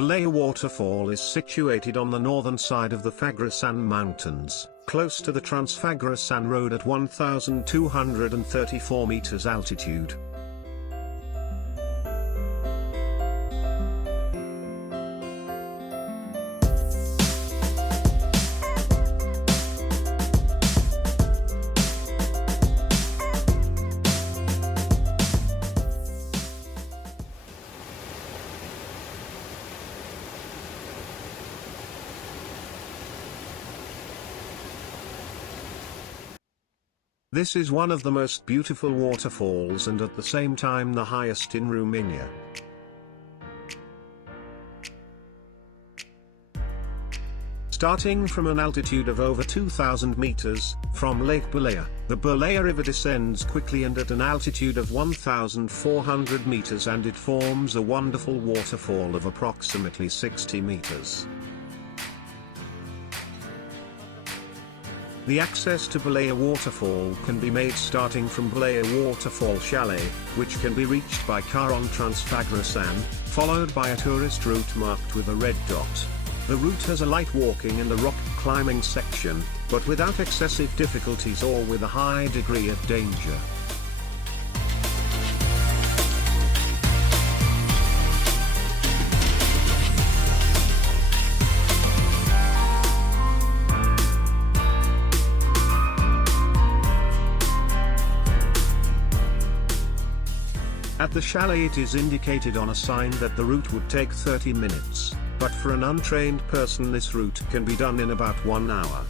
Bâlea Waterfall is situated on the northern side of the Făgărăşan mountains, close to the Transfăgărășan road at 1,234 meters altitude. This is one of the most beautiful waterfalls and at the same time the highest in Romania. Starting from an altitude of over 2,000 meters, from Lake Bâlea, the Bâlea river descends quickly and at an altitude of 1,400 meters, and it forms a wonderful waterfall of approximately 60 meters. The access to Bâlea Waterfall can be made starting from Bâlea Waterfall Chalet, which can be reached by car on Transfăgărășan, followed by a tourist route marked with a red dot. The route has a light walking and a rock climbing section, but without excessive difficulties or with a high degree of danger. At the chalet it is indicated on a sign that the route would take 30 minutes, but for an untrained person this route can be done in about 1 hour.